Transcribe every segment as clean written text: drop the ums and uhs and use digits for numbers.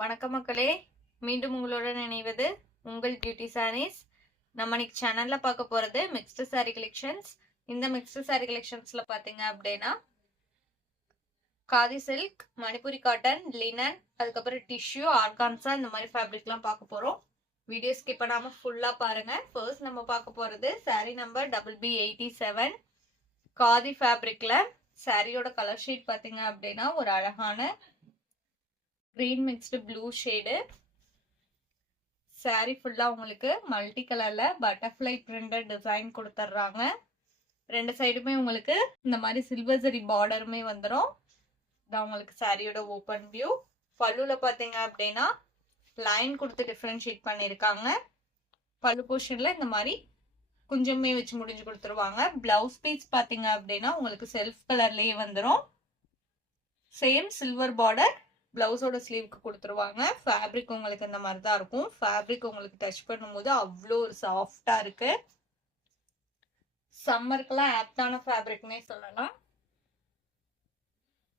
வணக்கம் மக்களே, மீண்டும் உங்களுடன் இணைவது உங்கள் பியூட்டி சாரீஸ். நம்ம இன்னைக்கு சேனல்ல பார்க்க போறது மிக்ஸ்டு சாரி கலெக்ஷன்ஸ். இந்த மிக்ஸ்டு சாரி கலெக்ஷன்ஸ்ல பாத்தீங்க அப்படின்னா khadi silk, Manipuri cotton, linen, அதுக்கப்புறம் டிஷ்யூ, ஆர்கான்சா இந்த மாதிரி ஃபேப்ரிக்லாம் பார்க்க போறோம். வீடியோ ஸ்கிப் பண்ணாம ஃபுல்லா பாருங்க. ஃபர்ஸ்ட் நம்ம பார்க்க போறது சாரி நம்பர் BB87 காதி ஃபேப்ரிக்ல. சாரியோட கலர் ஷீட் பாத்தீங்க அப்படின்னா ஒரு அழகான green mixed blue shade. saree ஃபுல்லா உங்களுக்கு மல்டி கலர்ல பட்டர்ஃப்ளை பிரிண்டட் டிசைன் கொடுத்துறாங்க. ரெண்டு சைடுமே உங்களுக்கு இந்த மாதிரி சில்வர் ஜரி பார்டருமே வந்துடும். இதான் உங்களுக்கு சாரியோட ஓப்பன் வியூ. பல்லுல பாத்தீங்க அப்படின்னா லைன் கொடுத்து டிஃபரன்ஷியேட் பண்ணிருக்காங்க. பல்லு போர்ஷன்ல இந்த மாதிரி கொஞ்சமே வச்சு முடிஞ்சு கொடுத்துருவாங்க. பிளவுஸ் பீஸ் பாத்தீங்க அப்படின்னா உங்களுக்கு செல்ஃப் கலர்லயே வந்துடும். சேம் சில்வர் பார்டர் பிளவுஸோட ஸ்லீவுக்கு கொடுத்துருவாங்க. ஃபேப்ரிக் உங்களுக்கு இந்த மாதிரி தான் இருக்கும். ஃபேப்ரிக் உங்களுக்கு டச் பண்ணும்போது அவ்வளோ ஒரு சாஃப்டா இருக்கு. சம்மருக்குலாம் ஆப்டான ஃபேப்ரிக்னே சொல்லலாம்.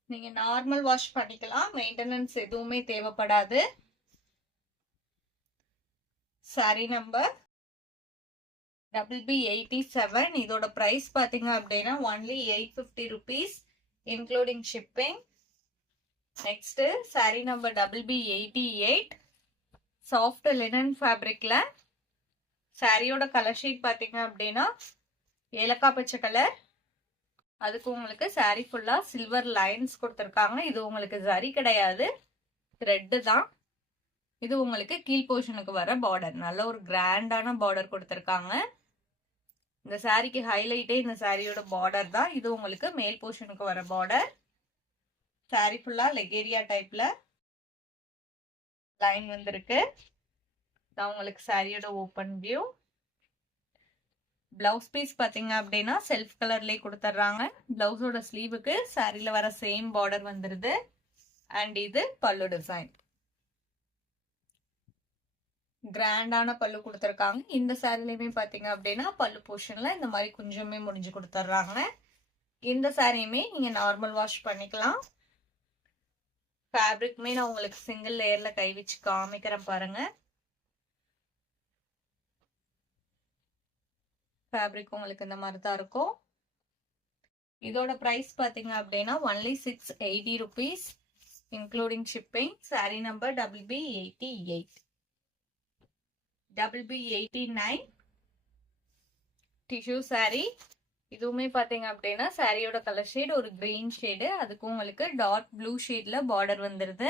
நீங்க நார்மல் வாஷ் பண்ணிக்கலாம், மெயின்டெனன்ஸ் எதுவுமே தேவைப்படாது. Sari number BB87. இதோட பிரைஸ் பாத்தீங்க அப்படின்னா only 850 rupees including shipping. Next sari number BB88 soft linen ஃபேப்ரிக்ல. சாரியோட கலர் ஷீட் பாத்தீங்க அப்படின்னா ஏலக்காய் பச்சை கலர். அதுக்கு உங்களுக்கு சாரி ஃபுல்லா சில்வர் லைன்ஸ் கொடுத்துருக்காங்க. இது உங்களுக்கு ஜரி கிடையாது, த்ரெட் தான். இது உங்களுக்கு கீழ் போர்ஷனுக்கு வர பார்டர், நல்ல ஒரு கிராண்டான பார்டர் கொடுத்துருக்காங்க. இந்த சாரிக்கு ஹைலைட்டே இந்த சாரியோட பார்டர் தான். இது உங்களுக்கு மேல் போர்ஷனுக்கு வர பார்டர். சாரி ஃபுல்லா லெகேரியா டைப்ல லைன் வந்திருக்கு. இதான் உங்களுக்கு சாரியோட ஓப்பன் வியூ. பிளவுஸ் பீஸ் பாத்தீங்க அப்படின்னா செல்ஃப் கலர்லயே கொடுத்துட்றாங்க. பிளவுஸோட ஸ்லீவுக்கு சாரியில வர சேம் பார்டர் வந்துருது. அண்ட் இது பல்லு டிசைன், கிராண்டான பல்லு கொடுத்துருக்காங்க. இந்த சாரிலையுமே பாத்தீங்க அப்படின்னா பல்லு போர்ஷன்ல இந்த மாதிரி கொஞ்சமே முடிஞ்சு கொடுத்துட்றாங்க. இந்த சாரியுமே நீங்க நார்மல் வாஷ் பண்ணிக்கலாம். ஃபேப்ரிக்மே நான் உங்களுக்கு சிங்கிள் லேயர்ல கை வச்சு காமிக்கிறேன் பாருங்க. ஃபேப்ரிக் உங்களுக்கு இந்த மாதிரி தான் இருக்கும். இதோட பிரைஸ் பாத்தீங்க அப்படின்னா only 680 rupees including shipping. Sari number BB88. BB89 tissue sorry. இதுவுமே பாத்தீங்க அப்படின்னா சாரியோட கலர் ஷேட் ஒரு கிரீன் ஷேடு. அதுக்கு உங்களுக்கு டார்க் ப்ளூ ஷேட்ல பார்டர் வந்துருது.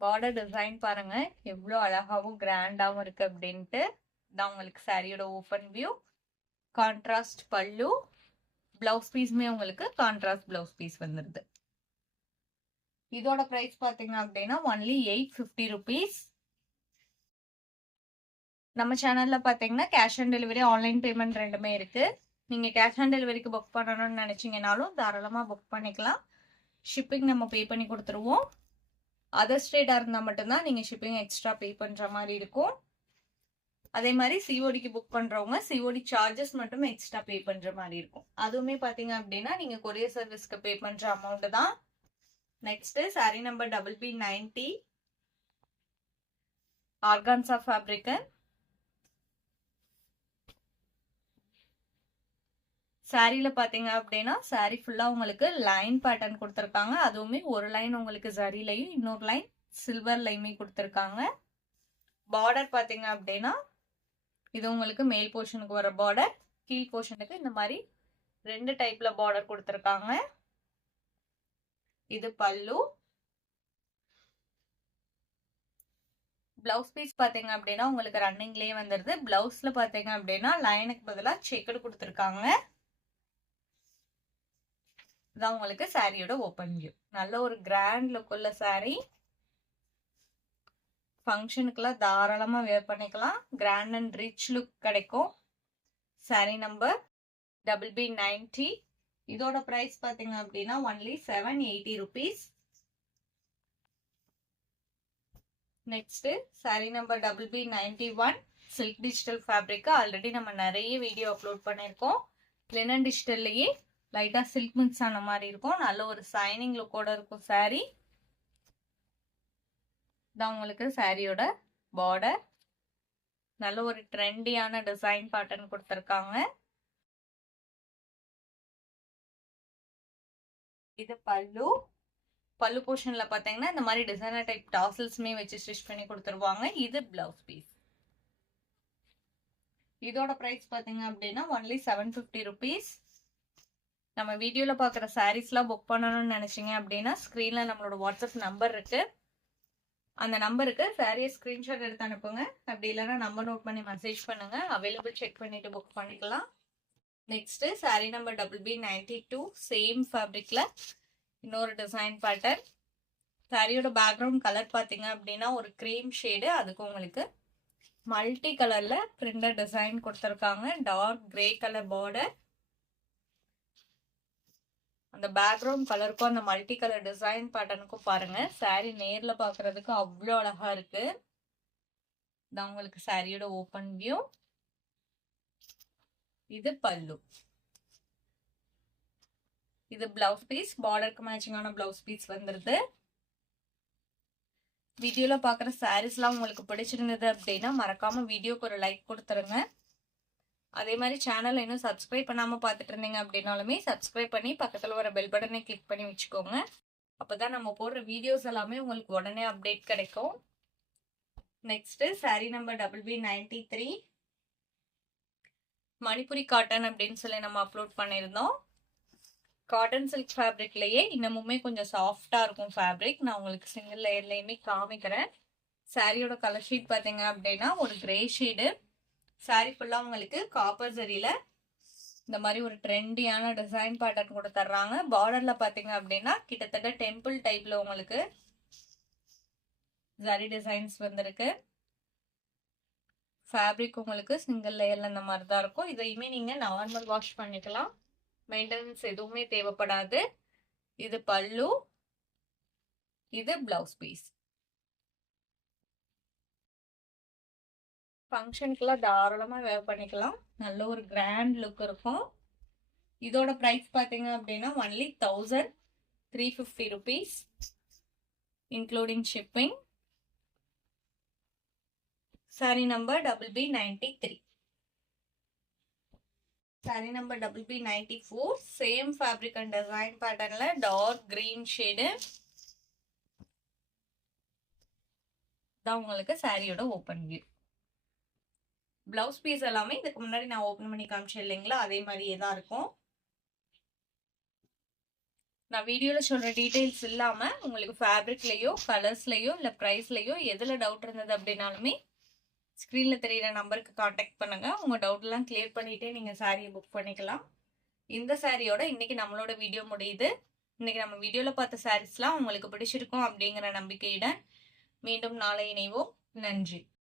பார்டர் டிசைன் பாருங்க எவ்வளவு அழகாவும் கிராண்டாவும் இருக்கு அப்படின்ட்டு. இதான் உங்களுக்கு சாரியோட ஓப்பன் வியூ. கான்ட்ராஸ்ட் பல்லு. பிளவுஸ் பீஸ்மே உங்களுக்கு கான்ட்ராஸ்ட் பிளவுஸ் பீஸ் வந்துருது. இதோட பிரைஸ் பாத்தீங்க அப்படின்னா ஒன்லி 850 rupees. நம்ம சேனல்ல பாத்தீங்கன்னா cash on delivery, online payment ரெண்டுமே இருக்கு. நீங்க கேஷ் ஆன் டெலிவரிக்கு புக் பண்ணணும்னு நினைச்சீங்கனாலும் தாராளமா புக் பண்ணிக்கலாம். ஷிப்பிங் நம்ம பே பண்ணி கொடுத்துருவோம். அதர் ஸ்டேட்டா இருந்தா மட்டும்தான் நீங்க ஷிப்பிங் எக்ஸ்ட்ரா பே பண்ற மாதிரி இருக்கும். அதே மாதிரி சிஓடிக்கு புக் பண்றவங்க சிஓடி சார்ஜஸ் மட்டும் எக்ஸ்ட்ரா பே பண்ற மாதிரி இருக்கும். அதுவுமே பாத்தீங்க அப்படின்னா நீங்க கொரியர் சர்வீஸ்க்கு பே பண்ற அமௌண்ட் தான். Next sari number BB90 organza fabric. சாரியில பாத்தீங்க அப்படின்னா சாரி ஃபுல்லா உங்களுக்கு லைன் பேட்டர்ன் கொடுத்துருக்காங்க. அதுவுமே ஒரு லைன் உங்களுக்கு ஜரிலையும் இன்னொரு லைன் சில்வர்லையுமே கொடுத்துருக்காங்க. பார்டர் பாத்தீங்க அப்படின்னா இது உங்களுக்கு மேல் போர்ஷனுக்கு வர பார்டர், கீழ் போர்ஷனுக்கு இந்த மாதிரி ரெண்டு டைப்ல பார்டர் கொடுத்துருக்காங்க. இது பல்லு. பிளவுஸ் பீஸ் பாத்தீங்க அப்படின்னா உங்களுக்கு ரன்னிங்லயே வந்துருது. பிளவுஸ்ல பாத்தீங்க அப்படின்னா லைனுக்கு பதிலாக செக்குடு கொடுத்துருக்காங்க. இதான் உங்களுக்கு சாரியோட ஓப்பன் வியூ. நல்ல ஒரு கிராண்ட் லுக் உள்ள சாரி. ஃபங்க்ஷனுக்குலாம் தாராளமா வேர் பண்ணிக்கலாம். கிராண்ட் அண்ட் ரிச் லுக் கிடைக்கும். Sorry number BB90. இதோட பிரைஸ் பாத்தீங்க அப்படின்னா only 780 rupees. Next sari number BB91 silk digital fabric. Already நம்ம நிறைய வீடியோ அப்லோட் பண்ணிருக்கோம். லினன் டிஜிட்டல்லையே லைட்டா சில்க் மிக்ஸ் ஆன மாதிரி இருக்கும். நல்ல ஒரு சைனிங் லுக்கோட இருக்கும் சாரி. இதான் உங்களுக்கு சாரியோட பார்டர். நல்ல ஒரு ட்ரெண்டியான டிசைன் பேட்டர்ன் கொடுத்துருக்காங்க. இது பல்லு. பல்லு போர்ஷன்ல பாத்தீங்கன்னா இந்த மாதிரி டிசைனர் டைப் டாசல்ஸ்மே வச்சு ஸ்டிச் பண்ணி கொடுத்துருவாங்க. இது பிளவுஸ் பீஸ். இதோட பிரைஸ் பாத்தீங்க அப்படின்னா ஒன்லி 750 rupees. நம்ம வீடியோல பாக்குற சாரீஸ்லாம் புக் பண்ணணும்னு நினைச்சீங்க அப்படின்னா ஸ்கிரீன்ல நம்மளோட வாட்ஸ்அப் நம்பர் இருக்கு. அந்த நம்பருக்கு சாரியை ஸ்கிரீன்ஷாட் எடுத்து அனுப்புங்க. அப்படி இல்லைன்னா நம்பர் நோட் பண்ணி மெசேஜ் பண்ணுங்க. அவைலபிள் செக் பண்ணிட்டு புக் பண்ணிக்கலாம். Next sari number BB92. Same ஃபேப்ரிக்ல இன்னொரு டிசைன் பேட்டர்ன். சாரியோட பேக்ரவுண்ட் கலர் பாத்தீங்க அப்படின்னா ஒரு கிரீம் ஷேடு. அதுக்கு உங்களுக்கு மல்டி கலர்ல பிரிண்டட் டிசைன் கொடுத்துருக்காங்க. Dark grey colour border. அந்த பேக்ரவுண்ட் கலருக்கும் அந்த மல்டி கலர் டிசைன் பேட்டர்னுக்கும் பாருங்க. சாரி நேர்ல பாக்குறதுக்கு அவ்வளோ அழகா இருக்கு. இதான் உங்களுக்கு சாரியோட ஓபன் வியூ. இது பல்லு. இது பிளவுஸ் பீஸ். பார்டருக்கு மேட்சிங்கான பிளவுஸ் பீஸ் வந்துருது. வீடியோல பாக்குற சாரீஸ்லாம் உங்களுக்கு பிடிச்சிருந்தது அப்படின்னா மறக்காம வீடியோக்கு ஒரு லைக் கொடுத்துருங்க. அதே மாதிரி சேனல் இன்னும் சப்ஸ்கிரைப் பண்ணாம பார்த்துட்டு இருந்தீங்க அப்படின்னாலுமே சப்ஸ்கிரைப் பண்ணி பக்கத்துல வர பெல் பட்டனை கிளிக் பண்ணி வச்சுக்கோங்க. அப்பதான் நம்ம போடுற வீடியோஸ் எல்லாமே உங்களுக்கு உடனே அப்டேட் கிடைக்கும். Next sari number BB93. Manipuri cotton அப்படின்னு சொல்லி நம்ம அப்லோட் பண்ணியிருந்தோம். காட்டன் சில்க் ஃபேப்ரிக்லயே இன்னமுமே கொஞ்சம் சாஃப்டா இருக்கும் ஃபேப்ரிக். நான் உங்களுக்கு சிங்கிள் லேயர்லயுமே காமிக்கிறேன். சாரியோட கலர் ஷீட் பாத்தீங்க அப்படின்னா ஒரு கிரே ஷேடு. சாரி ஃபுல்லா உங்களுக்கு காப்பர் ஜரியில இந்த மாதிரி ஒரு ட்ரெண்டியான டிசைன் பேட்டர்ன் கூட தர்றாங்க. பார்டர்ல பாத்தீங்க அப்படின்னா கிட்டத்தட்ட டெம்பிள் டைப்ல உங்களுக்கு ஜரி டிசைன்ஸ் வந்திருக்கு. ஃபேப்ரிக் உங்களுக்கு சிங்கிள் லேயர்ல இந்த மாதிரி தான் இருக்கும். இதையுமே நீங்க நார்மல் வாஷ் பண்ணிக்கலாம். மெயின்டெனன்ஸ் எதுவுமே தேவைப்படாது. இது பல்லு. இது பிளவுஸ் பீஸ். ஃபங்க்ஷனுக்குலாம் தாராளமா வேர் பண்ணிக்கலாம். நல்ல ஒரு கிராண்ட் லுக் இருக்கும். இதோட பிரைஸ் பாத்தீங்க அப்படின்னா only 1350 rupees including shipping. Sari number BB93. Sari number BB94. Same fabric and design பேட்டர்ன்ல டார்க் கிரீன் ஷேடு தான் உங்களுக்கு சாரியோட ஓபன் வியூ. பிளவுஸ் பீஸ் எல்லாமே இதுக்கு முன்னாடி நான் ஓபன் பண்ணி காமிச்சேன் இல்லைங்களா, அதே மாதிரியே தான் இருக்கும். நான் வீடியோல சொல்ற டீடைல்ஸ் இல்லாம உங்களுக்கு ஃபேப்ரிக்லயோ கலர்ஸ்லயோ இல்ல பிரைஸ்லயோ எதுல டவுட் இருந்தது அப்படின்னாலுமே ஸ்கிரீன்ல தெரியுற நம்பருக்கு கான்டாக்ட் பண்ணுங்க. உங்க டவுட் எல்லாம் கிளியர் பண்ணிட்டே நீங்க சாரியை புக் பண்ணிக்கலாம். இந்த சாரியோட இன்னைக்கு நம்மளோட வீடியோ முடியுது. இன்னைக்கு நம்ம வீடியோல பார்த்த சாரீஸ்லாம் உங்களுக்கு பிடிச்சிருக்கும் அப்படிங்கிற நம்பிக்கையுடன் மீண்டும் நாளை இணைவோம். நன்றி.